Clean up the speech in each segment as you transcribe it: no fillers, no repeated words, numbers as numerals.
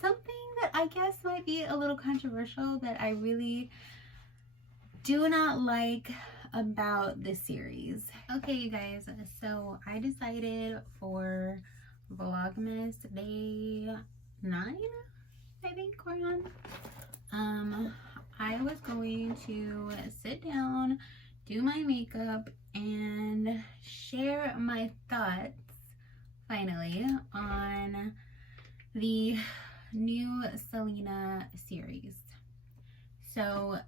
something that I guess might be a little controversial that I really do not like about this series. Okay, you guys, so I decided for Vlogmas day 9, I think we're on. I was going to sit down, do my makeup, and share my thoughts finally on the new Selena series. So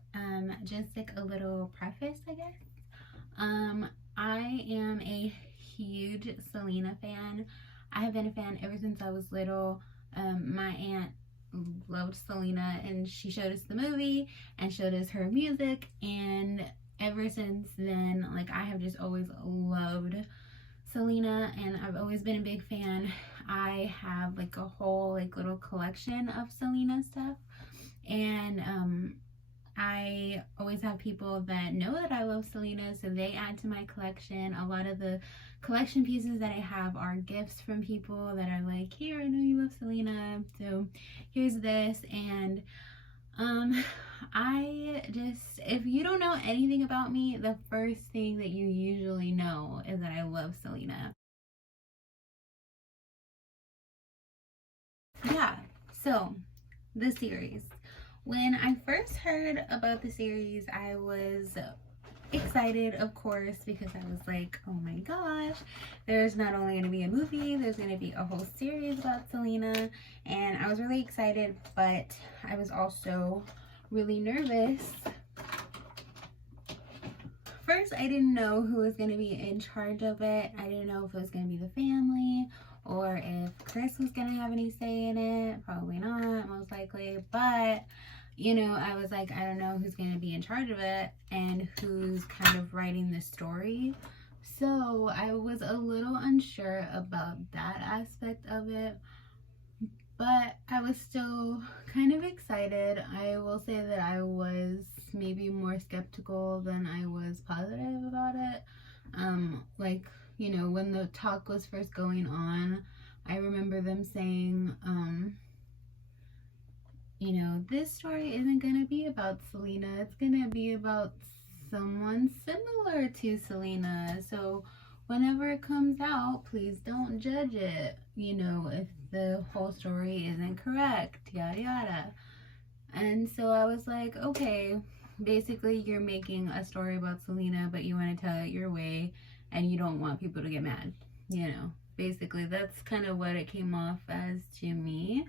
just like a little preface, I guess. I am a huge Selena fan. I have been a fan ever since I was little. My aunt loved Selena, and she showed us the movie and showed us her music, and ever since then, like, I have just always loved Selena, and I've always been a big fan. I have like a whole like little collection of Selena stuff, and I always have people that know that I love Selena, so they add to my collection. A lot of the collection pieces that I have are gifts from people that are like, here, I know you love Selena, so here's this. And I just, if you don't know anything about me, the first thing that you usually know is that I love Selena. Yeah, so the series. When I first heard about the series, I was excited, of course, because I was like, oh my gosh, there's not only going to be a movie, there's going to be a whole series about Selena, and I was really excited, but I was also really nervous. First, I didn't know who was going to be in charge of it. I didn't know if it was going to be the family or if Chris was going to have any say in it. Probably not, most likely, but you know, I was like, I don't know who's going to be in charge of it and who's kind of writing the story. So I was a little unsure about that aspect of it, but I was still kind of excited. I will say that I was maybe more skeptical than I was positive about it. Like, you know, when the talk was first going on, I remember them saying, you know, this story isn't going to be about Selena. It's going to be about someone similar to Selena. So whenever it comes out, please don't judge it, you know, if the whole story isn't correct, yada yada. And so I was like, okay, basically you're making a story about Selena, but you want to tell it your way and you don't want people to get mad, you know. Basically, that's kind of what it came off as to me.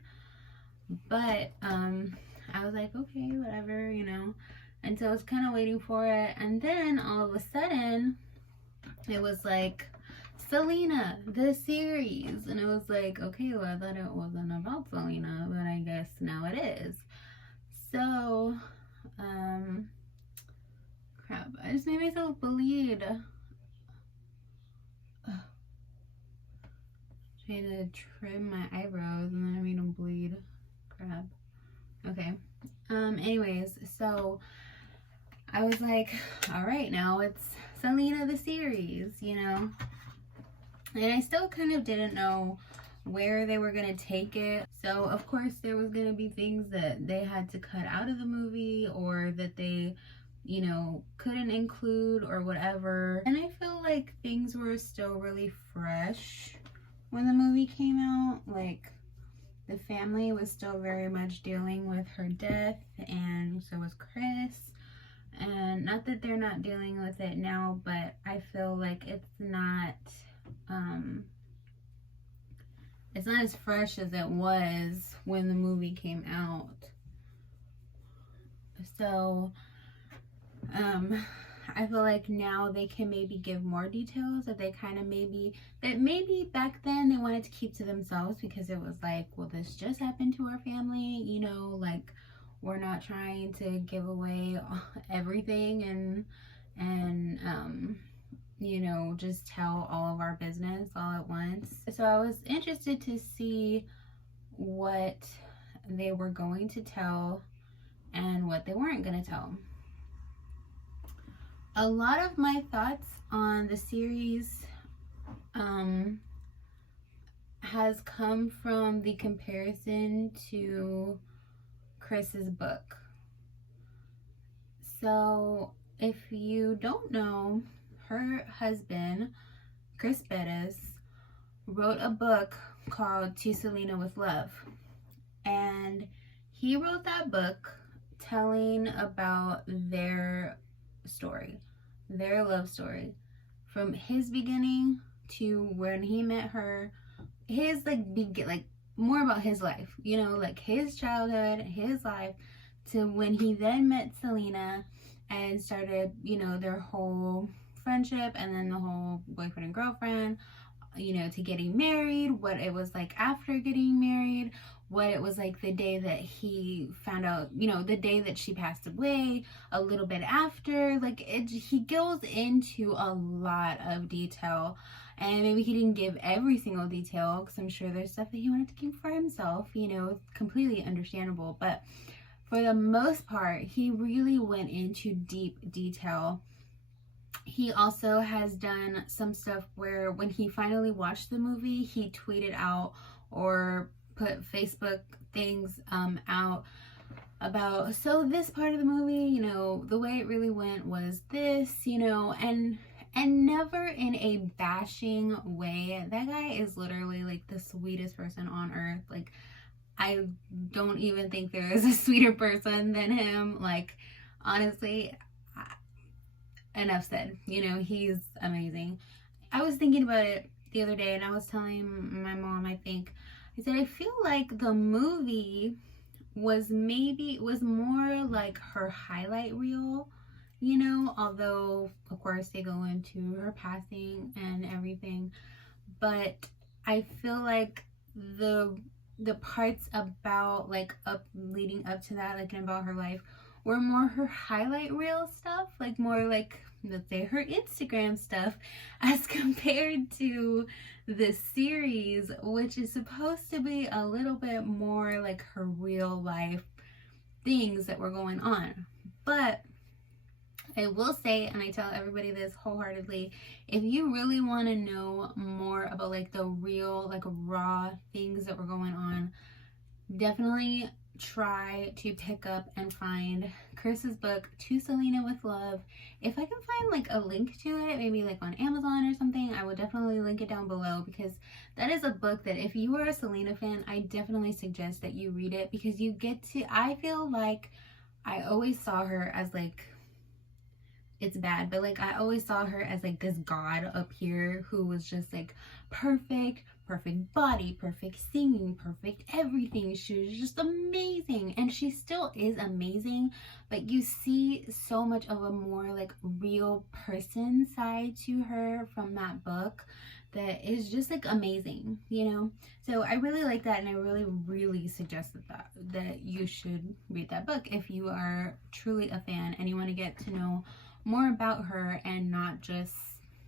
But I was like, okay, whatever, you know. And so I was kind of waiting for it, and then all of a sudden it was like Selena the series, and it was like, okay, well, I thought it wasn't about Selena, but I guess now it is. So crap, I just made myself bleed. Trying to trim my eyebrows and then I made them bleed. Crap. Okay. Anyways, so I was like, all right, now it's Selena the series, you know. And I still kind of didn't know where they were gonna take it. So of course there was gonna be things that they had to cut out of the movie, or that they, you know, couldn't include or whatever. And I feel like things were still really fresh when the movie came out. Like, the family was still very much dealing with her death, and so was Chris. And not that they're not dealing with it now, but I feel like it's not as fresh as it was when the movie came out. So I feel like now they can maybe give more details that they kind of maybe back then they wanted to keep to themselves, because it was like, well, this just happened to our family, you know, like, we're not trying to give away everything and you know, just tell all of our business all at once. So I was interested to see what they were going to tell and what they weren't going to tell. A lot of my thoughts on the series has come from the comparison to Chris's book. So if you don't know, her husband, Chris Perez, wrote a book called To Selena With Love. And he wrote that book telling about their story, their love story, from his beginning to when he met her, his like more about his life, you know, like his childhood, his life, to when he then met Selena and started, you know, their whole friendship, and then the whole boyfriend and girlfriend, you know, to getting married, what it was like after getting married, what it was like the day that he found out, you know, the day that she passed away, a little bit after, like he goes into a lot of detail. And maybe he didn't give every single detail, because I'm sure there's stuff that he wanted to keep for himself, you know, completely understandable. But for the most part, he really went into deep detail. He also has done some stuff where when he finally watched the movie, he tweeted out or put Facebook things out about, so this part of the movie, you know, the way it really went was this, you know, and never in a bashing way. That guy is literally like the sweetest person on earth. Like, I don't even think there is a sweeter person than him. Like, honestly, enough said. You know, he's amazing. I was thinking about it the other day, and I was telling my mom, I said, I feel like the movie was more like her highlight reel, you know, although of course they go into her passing and everything. But I feel like the parts about like leading up to that, like about her life, were more her highlight reel stuff, like more like, let's say, her Instagram stuff, as compared to the series, which is supposed to be a little bit more like her real life things that were going on. But I will say, and I tell everybody this wholeheartedly, if you really want to know more about like the real, like raw things that were going on, definitely try to pick up and find Chris's book, To Selena With Love. If I can find like a link to it, maybe like on Amazon or something, I will definitely link it down below, because that is a book that if you are a Selena fan, I definitely suggest that you read it, because you get to, I feel like I always saw her as like, it's bad, but like I always saw her as like this god up here who was just like perfect body, perfect singing, perfect everything. She was just amazing, and she still is amazing, but you see so much of a more like real person side to her from that book that is just like amazing, you know. So I really like that, and I really suggest that you should read that book if you are truly a fan and you want to get to know more about her and not just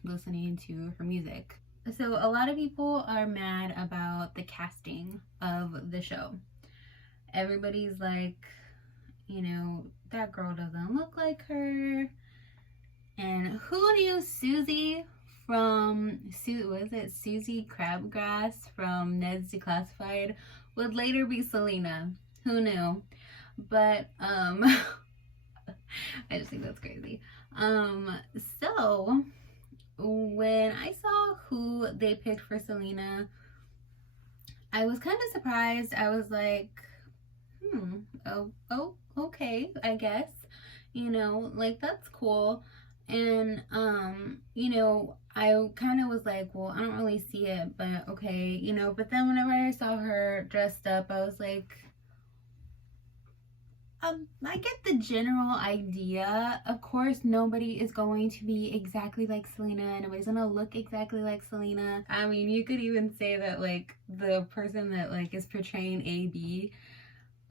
listening to her music. So a lot of people are mad about the casting of the show. Everybody's like, you know, that girl doesn't look like her. And who knew Susie from, Susie Crabgrass from Ned's Declassified would later be Selena? Who knew? But I just think that's crazy. So when I saw who they picked for Selena, I was kind of surprised. I was like, okay, I guess, you know, like that's cool. And you know, I kind of was like, well, I don't really see it, but okay, you know. But then whenever I saw her dressed up, I was like, I get the general idea. Of course, nobody is going to be exactly like Selena. Nobody's gonna look exactly like Selena. I mean, you could even say that like the person that like is portraying AB,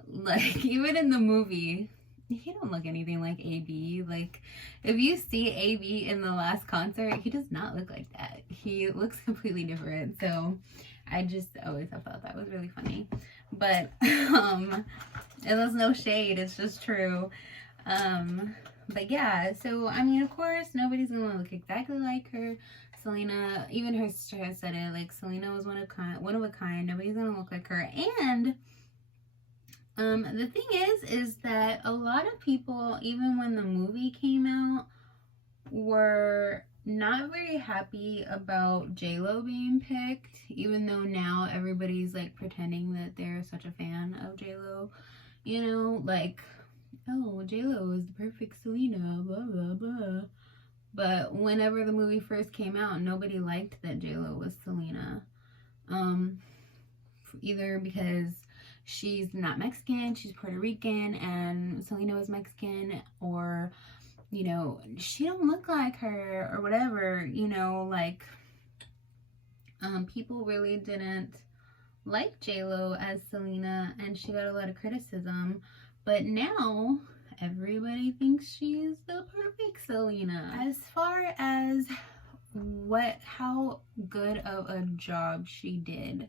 like even in the movie, he don't look anything like AB. Like if you see AB in the last concert, he does not look like that. He looks completely different. So I just always have thought that was really funny. But it was no shade, it's just true. But yeah, so I mean, of course nobody's gonna look exactly like her. Selena, even her sister has said it, like Selena was one of a kind. Nobody's gonna look like her. And the thing is that a lot of people, even when the movie came out, were not very happy about J-Lo being picked, even though now everybody's like pretending that they're such a fan of J-Lo, you know, like, oh, J-Lo is the perfect Selena, blah blah blah. But whenever the movie first came out, nobody liked that J-Lo was Selena, either because she's not Mexican, she's Puerto Rican, and Selena was Mexican, or, you know, she don't look like her, or whatever, you know, like, people really didn't like J-Lo as Selena, and she got a lot of criticism. But now everybody thinks she's the perfect Selena. As far as how good of a job she did,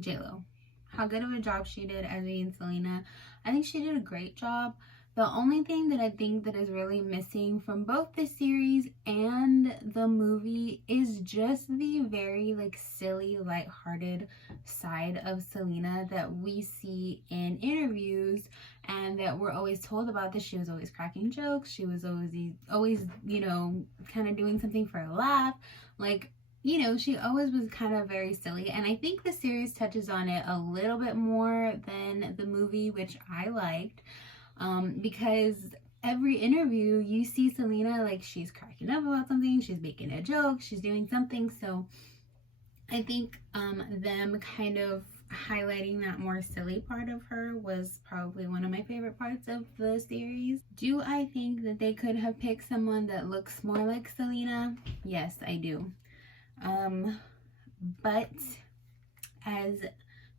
J-Lo, how good of a job she did as being Selena, I think she did a great job. The only thing that I think that is really missing from both the series and the movie is just the very like silly, lighthearted side of Selena that we see in interviews, and that we're always told about. That she was always cracking jokes, she was always, you know, kind of doing something for a laugh, like, you know, she always was kind of very silly. And I think the series touches on it a little bit more than the movie, which I liked. Because every interview you see Selena, like, she's cracking up about something, she's making a joke, she's doing something. So I think them kind of highlighting that more silly part of her was probably one of my favorite parts of the series. Do I think that they could have picked someone that looks more like Selena? Yes, I do. But as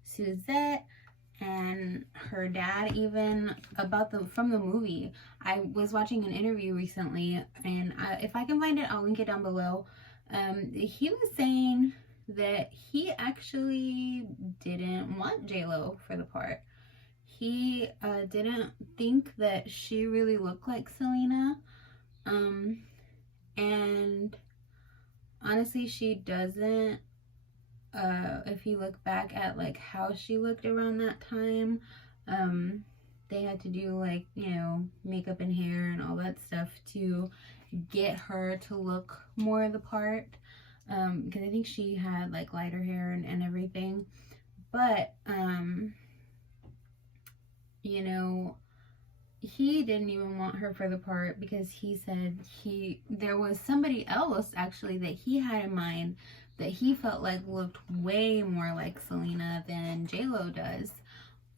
Suzette and her dad, even from the movie, I was watching an interview recently, and if I can find it, I'll link it down below. He was saying that he actually didn't want J-Lo for the part. He didn't think that she really looked like Selena, and honestly, she doesn't. If you look back at like how she looked around that time, they had to do like, you know, makeup and hair and all that stuff to get her to look more the part, because I think she had like lighter hair and everything. But you know, he didn't even want her for the part because he said there was somebody else actually that he had in mind that he felt like looked way more like Selena than J-Lo does,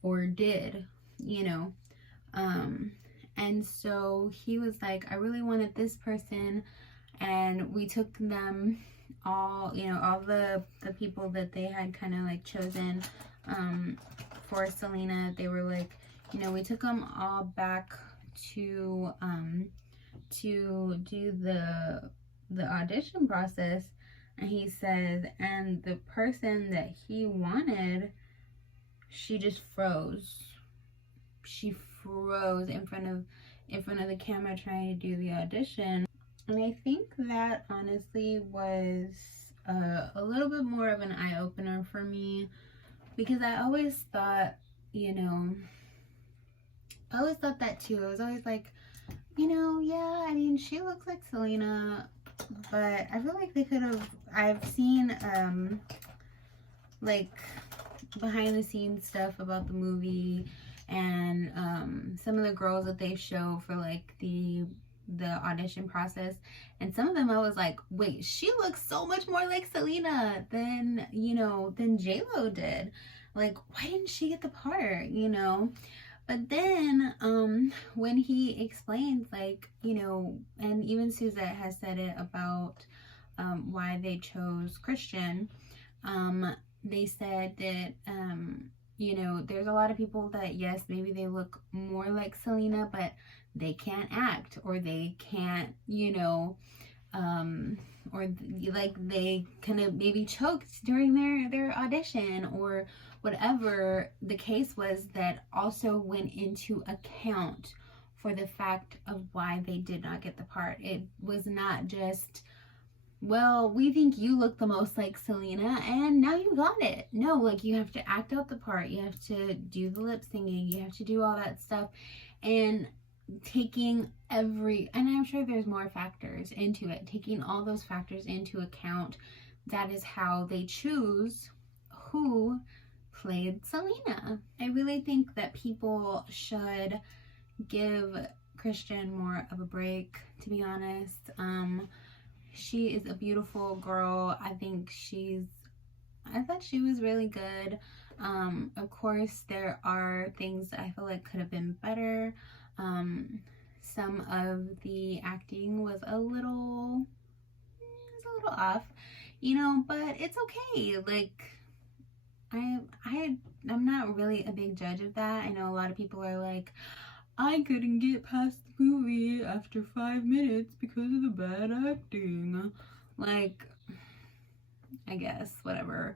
or did, you know. And so he was like, I really wanted this person, and we took them all, you know, all the people that they had kind of like chosen for Selena. They were like, you know, we took them all back to do the audition process. And he says, and the person that he wanted, she just froze. She froze in front of the camera trying to do the audition. And I think that honestly was a little bit more of an eye-opener for me, because I always thought, you know, I always thought that too. I was always like, you know, yeah, I mean, she looks like Selena, but I feel like they could have, I've seen like behind the scenes stuff about the movie, and some of the girls that they show for like the audition process, and some of them I was like, wait, she looks so much more like Selena than, you know, than J-Lo did. Like, why didn't she get the part, you know? But then when he explains, like, you know, and even Suzette has said it about why they chose Christian, they said that you know, there's a lot of people that, yes, maybe they look more like Selena, but they can't act, or they can't, you know, or like they kind of maybe choked during their audition, or whatever the case was, that also went into account for the fact of why they did not get the part. It was not just, well, we think you look the most like Selena and now you got it. No, like, you have to act out the part. You have to do the lip singing. You have to do all that stuff. And taking and I'm sure there's more factors into it, taking all those factors into account, that is how they choose who played Selena. I really think that people should give Christian more of a break, to be honest. She is a beautiful girl. I thought she was really good. Of course, there are things that I feel like could have been better. Some of the acting was a little off, you know, but it's okay. Like, I'm not really a big judge of that. I know a lot of people are like, I couldn't get past the movie after 5 minutes because of the bad acting. Like, I guess, whatever.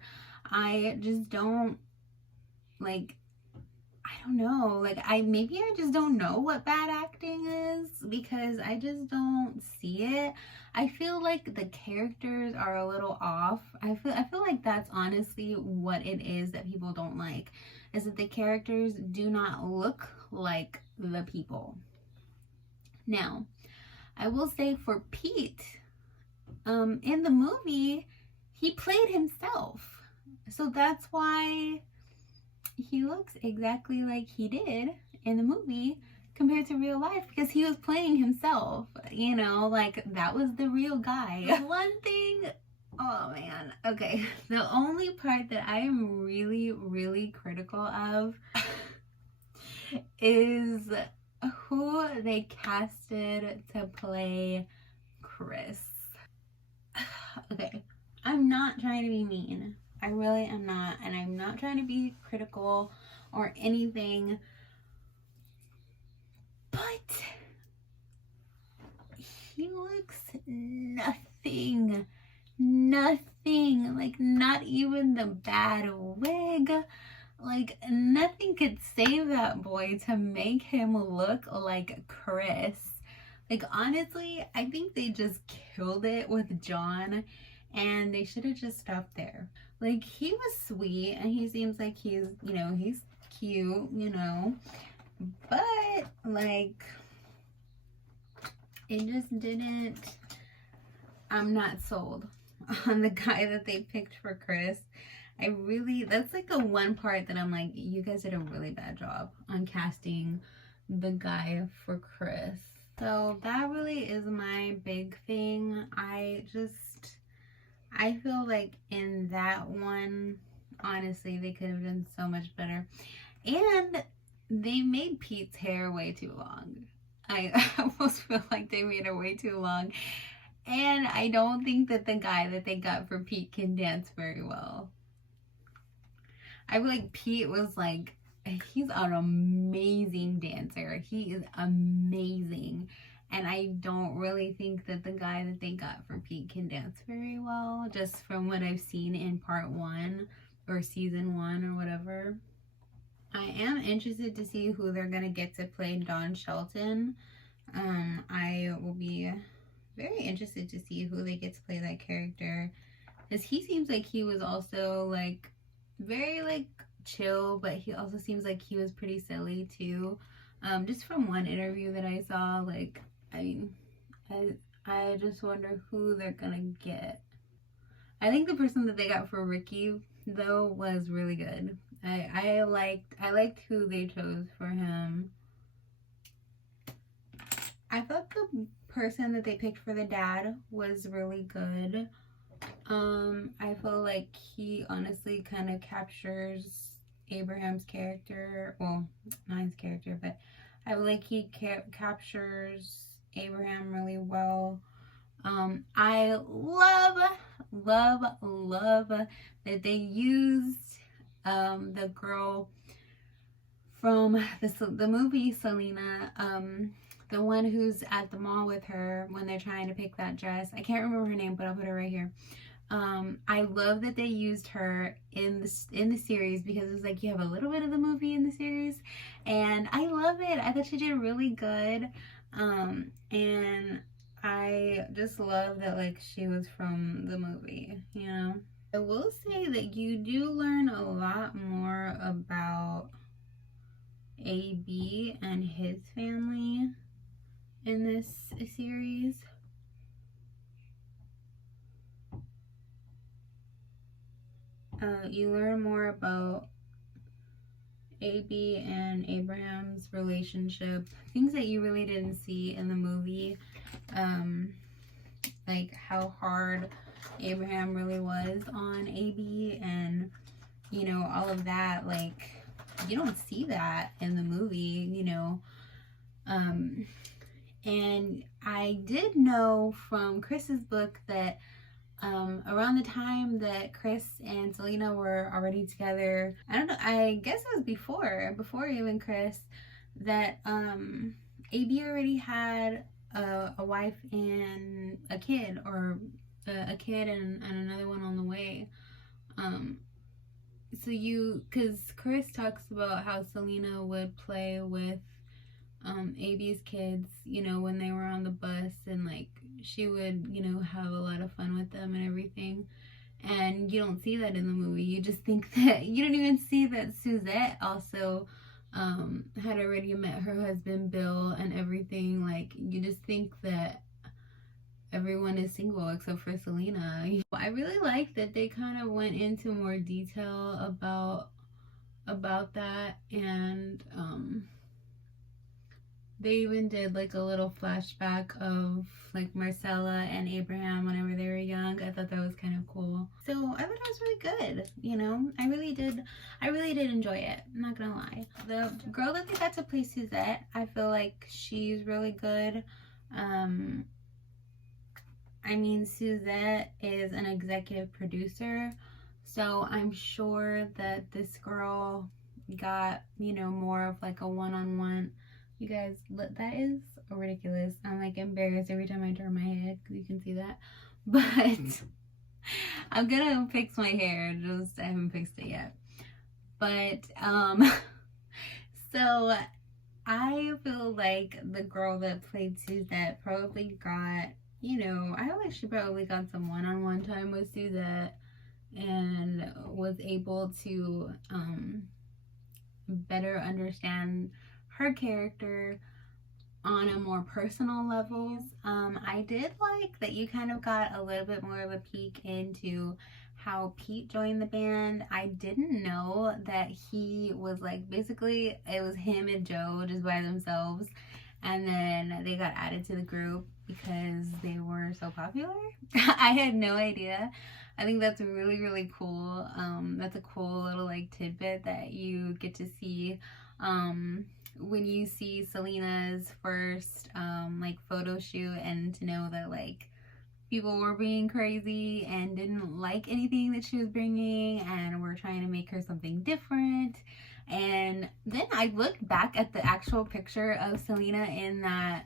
I just don't, like, I don't know, like, maybe I just don't know what bad acting is, because I just don't see it. I feel like the characters are a little off. I feel like that's honestly what it is that people don't like, is that the characters do not look like the people. Now, I will say for Pete, in the movie, he played himself. So that's why he looks exactly like he did in the movie compared to real life, because he was playing himself, you know, like, that was the real guy. One thing, oh man, okay, the only part that I am really, really critical of is who they casted to play Chris. Okay, I'm not trying to be mean. I really am not, and I'm not trying to be critical or anything, but he looks nothing, like, not even the bad wig, like, nothing could save that boy to make him look like Chris. Like, honestly, I think they just killed it with John, and they should have just stopped there. Like, he was sweet, and he seems like he's, you know, he's cute, you know, but, like, it just didn't, I'm not sold on the guy that they picked for Chris. That's like the one part that I'm like, you guys did a really bad job on casting the guy for Chris. So that really is my big thing. I feel like in that one, honestly, they could have done so much better. And they made Pete's hair way too long. I almost feel like they made it way too long. And I don't think that the guy that they got for Pete can dance very well. I feel like Pete was like, he's an amazing dancer. He is amazing. And I don't really think that the guy that they got for Pete can dance very well, just from what I've seen in part 1 or season 1 or whatever. I am interested to see who they're going to get to play Don Shelton. I will be very interested to see who they get to play that character, because he seems like he was also, like, very, like, chill, but he also seems like he was pretty silly too. Just from one interview that I saw, like, I just wonder who they're gonna get. I think the person that they got for Ricky, though, was really good. I liked who they chose for him. I thought the person that they picked for the dad was really good. I feel like he honestly kind of captures Abraham's character. Well, not his character, but I feel like he captures Abraham really well. I love that they used the girl from the movie Selena, the one who's at the mall with her when they're trying to pick that dress. I can't remember her name, but I'll put her right here. I love that they used her in the series, because it's like you have a little bit of the movie in the series, and I love it. I thought she did really good, and I just love that like she was from the movie, you know. I will say that you do learn a lot more about AB and his family in this series. You learn more about AB and Abraham's relationship, things that you really didn't see in the movie, like how hard Abraham really was on AB, and you know, all of that. Like, you don't see that in the movie, you know. And I did know from Chris's book that around the time that Chris and Selena were already together, I don't know, I guess it was before even Chris, that AB already had a wife and a kid, or a kid and another one on the way. So because Chris talks about how Selena would play with AB's kids, you know, when they were on the bus, and like she would, you know, have a lot of fun with them and everything. And you don't see that in the movie. You just think that, you don't even see that Suzette also had already met her husband Bill and everything. Like, you just think that everyone is single except for Selena. I really like that they kind of went into more detail about that, and they even did like a little flashback of like Marcella and Abraham whenever they were young. I thought that was kind of cool. So I thought it was really good, you know. I really did enjoy it, I'm not gonna lie. The girl that they got to play Suzette, I feel like she's really good. I mean, Suzette is an executive producer, so I'm sure that this girl got, you know, more of like a one-on-one. You guys, that is ridiculous. I'm like embarrassed every time I turn my head because you can see that. But I'm gonna fix my hair, just I haven't fixed it yet. But so I feel like the girl that played Suzette probably got, you know, I feel like she probably got some one-on-one time with Suzette and was able to better understand her character on a more personal level. I did like that you kind of got a little bit more of a peek into how Pete joined the band. I didn't know that he was like, basically it was him and Joe just by themselves, and then they got added to the group because they were so popular. I had no idea. I think that's really, really cool. That's a cool little like tidbit that you get to see when you see Selena's first like photo shoot, and to know that like people were being crazy and didn't like anything that she was bringing and were trying to make her something different. And then I looked back at the actual picture of Selena in that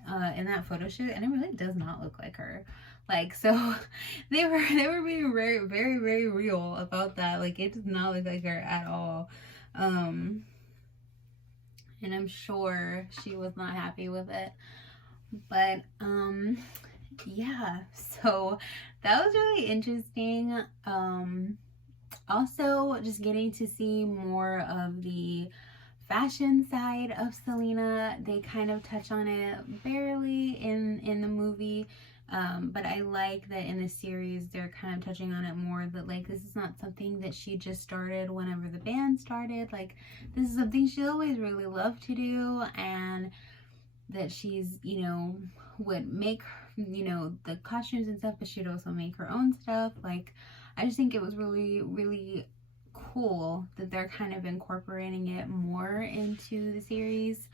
photo shoot, and it really does not look like her. Like, so they were being very, very, very real about that. Like, it does not look like her at all. And I'm sure she was not happy with it. But yeah, so that was really interesting. Also, just getting to see more of the fashion side of Selena. They kind of touch on it barely in the movie, but I like that in the series they're kind of touching on it more, that like this is not something that she just started whenever the band started. Like, this is something she always really loved to do, and that she's, you know, would make, you know, the costumes and stuff, but she'd also make her own stuff. Like, I just think it was really, really cool that they're kind of incorporating it more into the series.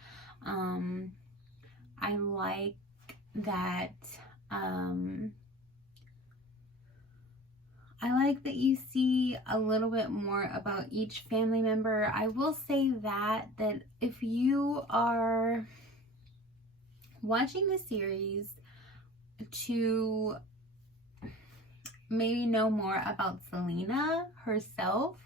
I like that you see a little bit more about each family member. I will say that if you are watching the series to maybe know more about Selena herself,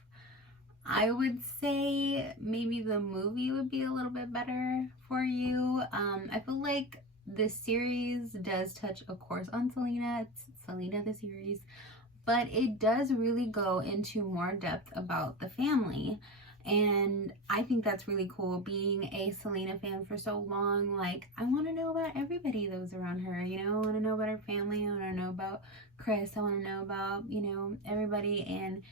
I would say maybe the movie would be a little bit better for you. I feel like the series does touch, of course, on Selena. It's Selena the series, but it does really go into more depth about the family. And I think that's really cool. Being a Selena fan for so long, like, I want to know about everybody that was around her, you know. I want to know about her family. I want to know about Chris. I want to know about, you know, everybody. And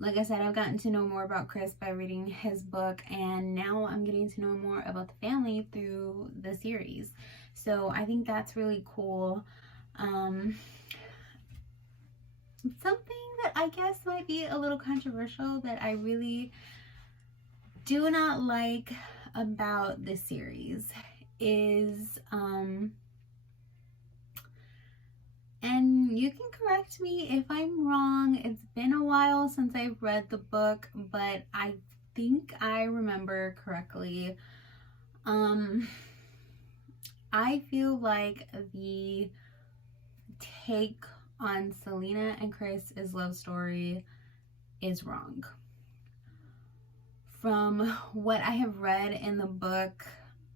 like I said, I've gotten to know more about Chris by reading his book, and now I'm getting to know more about the family through the series. So I think that's really cool. Something that I guess might be a little controversial that I really do not like about this series is, and you can correct me if I'm wrong, it's been a while since I've read the book, but I think I remember correctly. I feel like the take on Selena and Chris's love story is wrong. From what I have read in the book,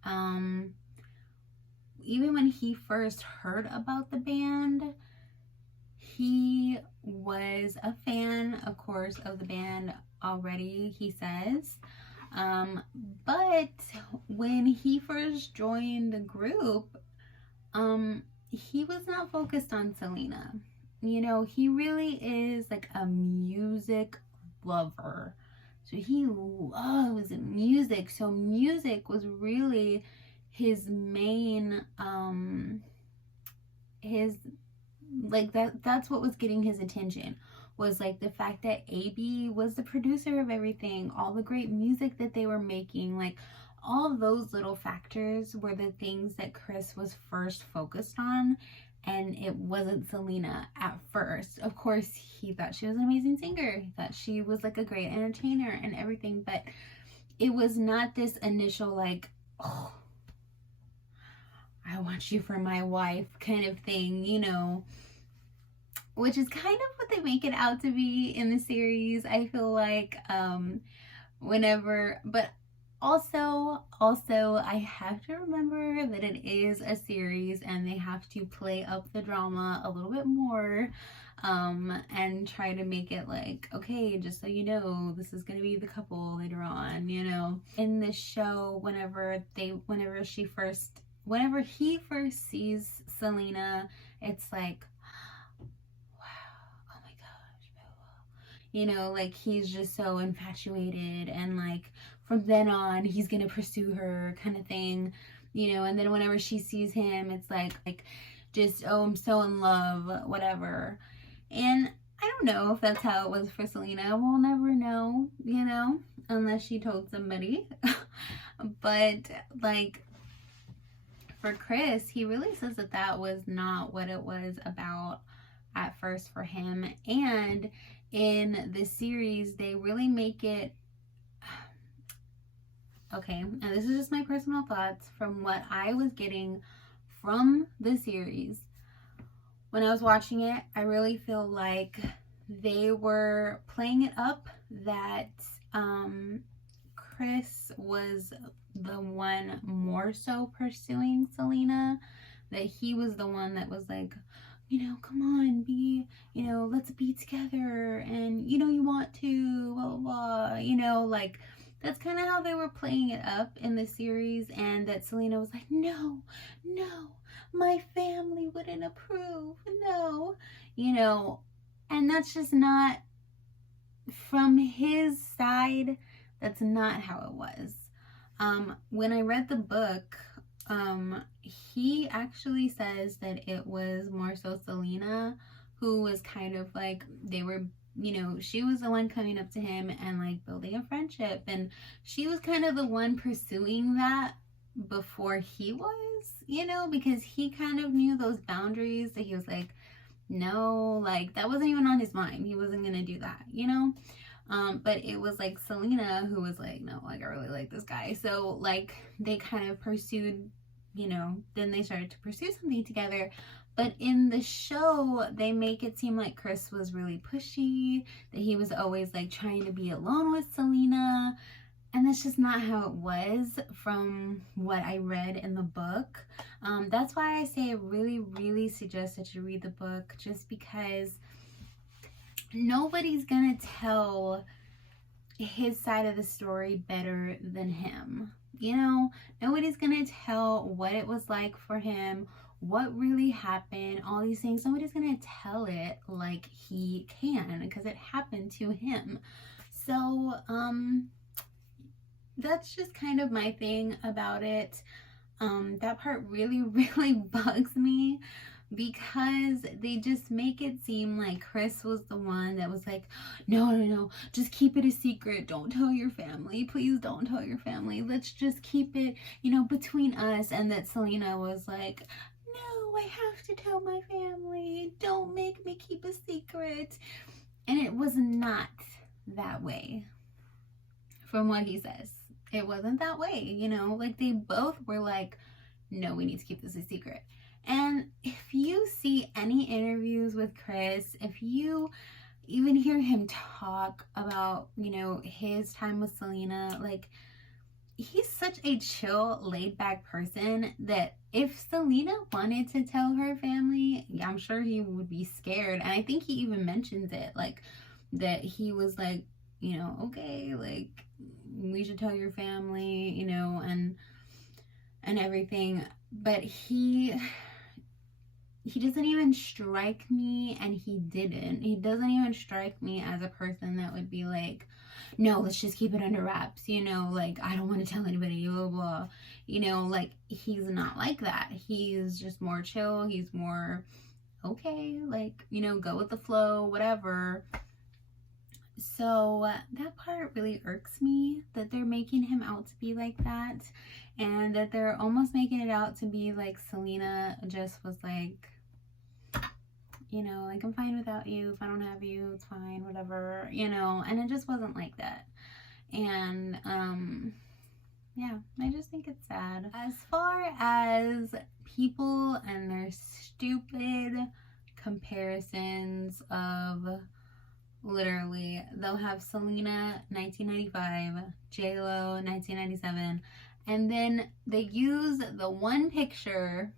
even when he first heard about the band, he was a fan, of course, of the band already, he says. But when he first joined the group, he was not focused on Selena. You know, he really is like a music lover. So he loves music. So music was really his main, that's what was getting his attention, was like the fact that AB was the producer of everything, all the great music that they were making, like all those little factors were the things that Chris was first focused on. And it wasn't Selena at first. Of course, he thought she was an amazing singer. He thought she was like a great entertainer and everything. But it was not this initial like, oh, I want you for my wife kind of thing, you know. Which is kind of what they make it out to be in the series. I feel like but also I have to remember that it is a series and they have to play up the drama a little bit more, and try to make it like, okay, just so you know, this is gonna be the couple later on, you know. In this show, whenever he first sees Selena, it's like, wow, oh my gosh, you know, like he's just so infatuated, and like from then on he's gonna pursue her kind of thing, you know. And then whenever she sees him, it's like just, oh, I'm so in love, whatever. And I don't know if that's how it was for Selena. We'll never know, you know, unless she told somebody. But like for Chris, he really says that that was not what it was about at first for him. And in the series, they really make it, okay, and this is just my personal thoughts from what I was getting from the series. When I was watching it, I really feel like they were playing it up that Chris was the one more so pursuing Selena, that he was the one that was like, you know, come on, you know, let's be together, and you know, you want to, blah, blah, blah, you know, like that's kind of how they were playing it up in the series. And that Selena was like, no, my family wouldn't approve, no, you know. And that's just not, from his side, that's not how it was. When I read the book, he actually says that it was more so Selena who was kind of like, they were, you know, she was the one coming up to him and like building a friendship, and she was kind of the one pursuing that before he was, you know, because he kind of knew those boundaries, that he was like, no, like that wasn't even on his mind, he wasn't gonna do that, you know. But it was like Selena who was like, no, like I really like this guy. So like they kind of pursued you know, then they started to pursue something together. But in the show, they make it seem like Chris was really pushy, that he was always like trying to be alone with Selena. And that's just not how it was from what I read in the book. That's why I say I really, really suggest that you read the book, just because nobody's gonna tell his side of the story better than him. You know, nobody's gonna tell what it was like for him, what really happened, all these things. Nobody's gonna tell it like he can, because it happened to him. So, that's just kind of my thing about it. That part really, really bugs me, because they just make it seem like Chris was the one that was like, no, just keep it a secret. Don't tell your family. Please don't tell your family. Let's just keep it, you know, between us. And that Selena was like, no, I have to tell my family. Don't make me keep a secret. And it was not that way, from what he says. It wasn't that way, you know, like they both were like, no, we need to keep this a secret. And if you see any interviews with Chris, if you even hear him talk about, you know, his time with Selena, like, he's such a chill, laid back person that if Selena wanted to tell her family, I'm sure he would be scared. And I think he even mentions it, like, that he was like, you know, okay, like, we should tell your family, you know, and everything. But he doesn't even strike me, and he doesn't even strike me as a person that would be like, no, let's just keep it under wraps, you know, like, I don't want to tell anybody, blah, blah, you know, like, he's not like that. He's just more chill. He's more, okay, like, you know, go with the flow, whatever. So that part really irks me, that they're making him out to be like that, and that they're almost making it out to be like Selena just was like, you know, like, I'm fine without you. If I don't have you, it's fine, whatever, you know, and it just wasn't like that. And yeah, I just think it's sad. As far as people and their stupid comparisons of, literally, they'll have Selena 1995, J-Lo 1997, and then they use the one picture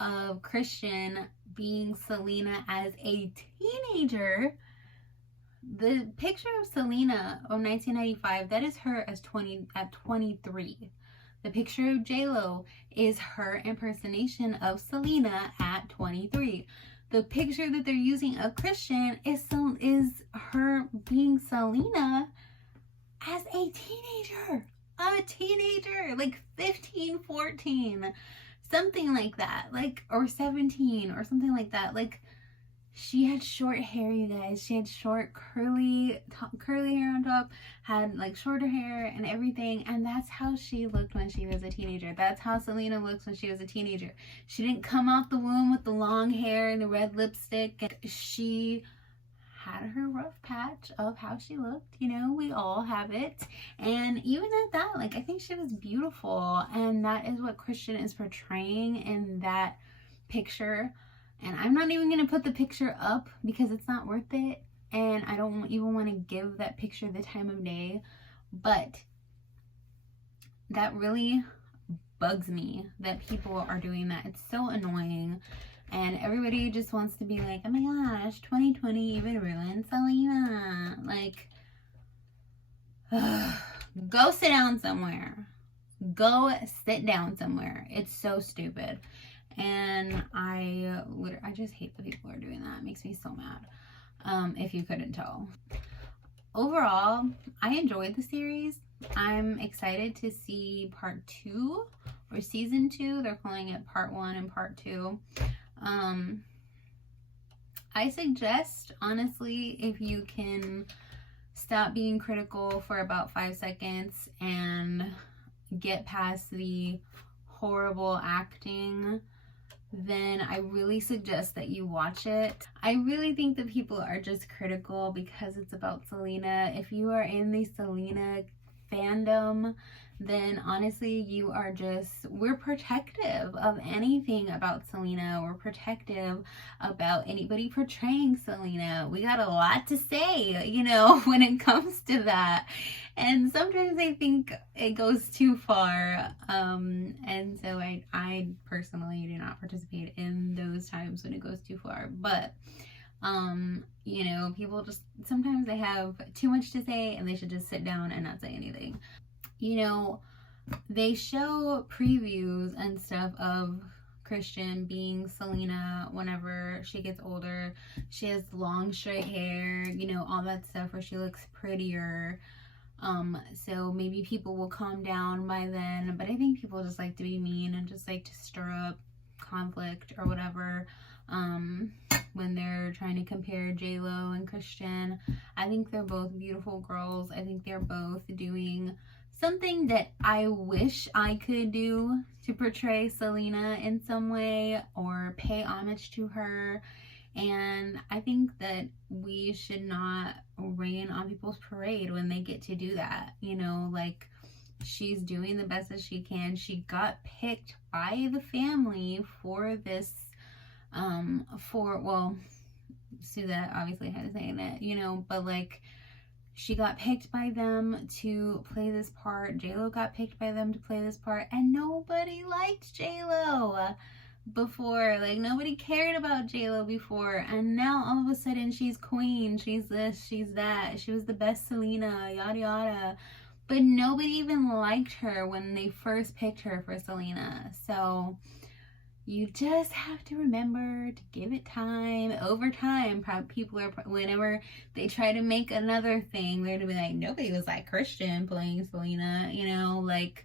of Christian being Selena as a teenager. The picture of Selena of 1995, that is her as 23. The picture of J-Lo is her impersonation of Selena at 23. The picture that they're using of Christian is her being Selena as a teenager. Like 15, 14, something like that, like, or 17 or something like that. Like, she had short hair, you guys. She had short curly hair on top, had like shorter hair and everything, and that's how she looked when she was a teenager. That's how Selena looks when she was a teenager. She didn't come out the womb with the long hair and the red lipstick. She had her rough patch of how she looked, you know, we all have it. And even at that, like, I think she was beautiful, and that is what Christian is portraying in that picture. And I'm not even going to put the picture up because it's not worth it. And I don't even want to give that picture the time of day. But that really bugs me that people are doing that. It's so annoying. And everybody just wants to be like, oh my gosh, 2020 even ruined Selena. Like, go sit down somewhere. Go sit down somewhere. It's so stupid. And I just hate that people are doing that. It makes me so mad, if you couldn't tell. Overall, I enjoyed the series. I'm excited to see part 2 or season 2. They're calling it part 1 and part 2. I suggest, honestly, if you can stop being critical for about 5 seconds and get past the horrible acting, then I really suggest that you watch it. I really think that people are just critical because it's about Selena. If you are in the Selena fandom, then honestly we're protective of anything about Selena. We're protective about anybody portraying Selena. We got a lot to say, you know, when it comes to that. And sometimes I think it goes too far. And so I personally do not participate in those times when it goes too far. But you know, people just sometimes they have too much to say and they should just sit down and not say anything. You know, they show previews and stuff of Christian being Selena whenever she gets older. She has long straight hair, you know, all that stuff where she looks prettier. So maybe people will calm down by then, but I think people just like to be mean and just like to stir up conflict or whatever. When they're trying to compare J-Lo and Christian. I think they're both beautiful girls. I think they're both doing something that I wish I could do to portray Selena in some way or pay homage to her. And I think that we should not rain on people's parade when they get to do that. You know, like, she's doing the best that she can. She got picked by the family for this Sue that obviously had to say that, you know, but like, she got picked by them to play this part. J-Lo got picked by them to play this part, and nobody liked J-Lo before. Like, nobody cared about J-Lo before, and now all of a sudden she's queen, she's this, she's that, she was the best Selena, yada yada. But nobody even liked her when they first picked her for Selena. So you just have to remember to give it time. Over time, people are, whenever they try to make another thing, they're gonna be like, nobody was like Christian playing Selena, you know, like,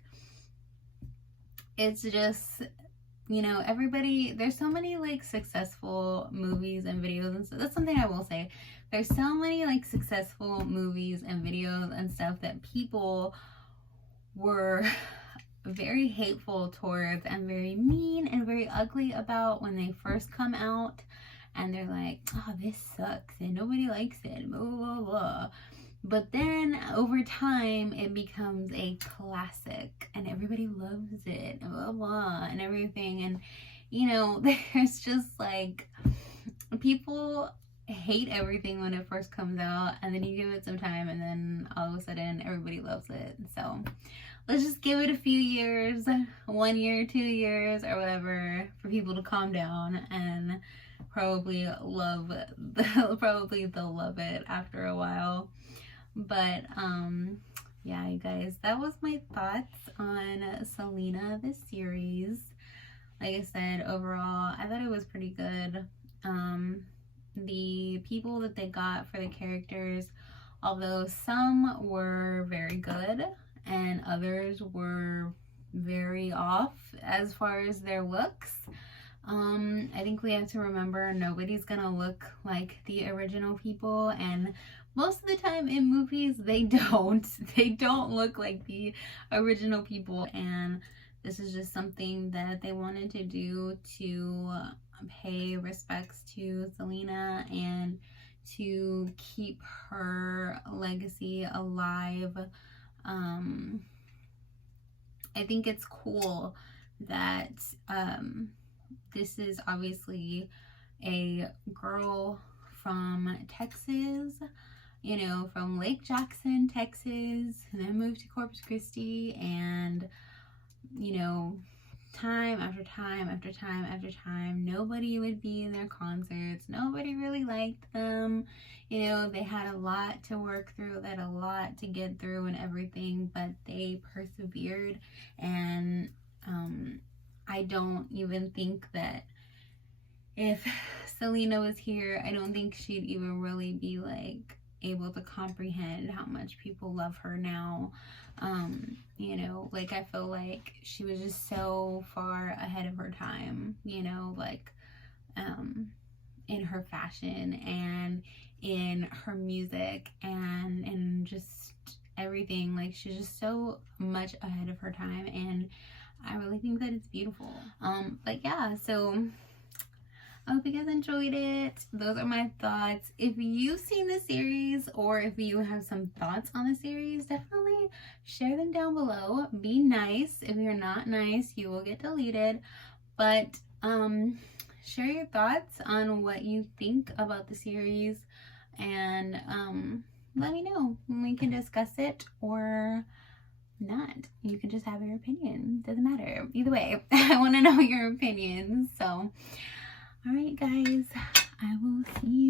it's just, you know, everybody, there's so many like successful movies and videos, and so that's something I will say. There's so many like successful movies and videos and stuff that people were very hateful towards and very mean and very ugly about when they first come out, and they're like, oh, this sucks and nobody likes it, blah blah blah. But then over time it becomes a classic and everybody loves it, blah blah and everything. And you know, there's just like, people hate everything when it first comes out, and then you give it some time and then all of a sudden everybody loves it. So let's just give it a few years, 1 year, 2 years, or whatever, for people to calm down and probably they'll love it after a while. But yeah, you guys, that was my thoughts on Selena, this series. Like I said, overall, I thought it was pretty good. The people that they got for the characters, although some were very good and others were very off as far as their looks, I think we have to remember nobody's gonna look like the original people, and most of the time in movies they don't look like the original people. And this is just something that they wanted to do to pay respects to Selena and to keep her legacy alive. I think it's cool that this is obviously a girl from Texas, you know, from Lake Jackson, Texas, and then moved to Corpus Christi, and you know, time after time after time after time, nobody would be in their concerts. Nobody really liked them. You know, they had a lot to work through. They had a lot to get through and everything, but they persevered. And I don't even think that if Selena was here, I don't think she'd even really be like able to comprehend how much people love her now. You know, like, I feel like she was just so far ahead of her time, you know, like in her fashion and in her music and in just everything. Like, she's just so much ahead of her time, and I really think that it's beautiful. But yeah, so I hope you guys enjoyed it. Those are my thoughts. If you've seen the series or if you have some thoughts on the series, definitely share them down below. Be nice. If you're not nice, you will get deleted. But share your thoughts on what you think about the series, and let me know. We can discuss it or not. You can just have your opinion. Doesn't matter. Either way, I want to know your opinions. So, all right, guys. I will see you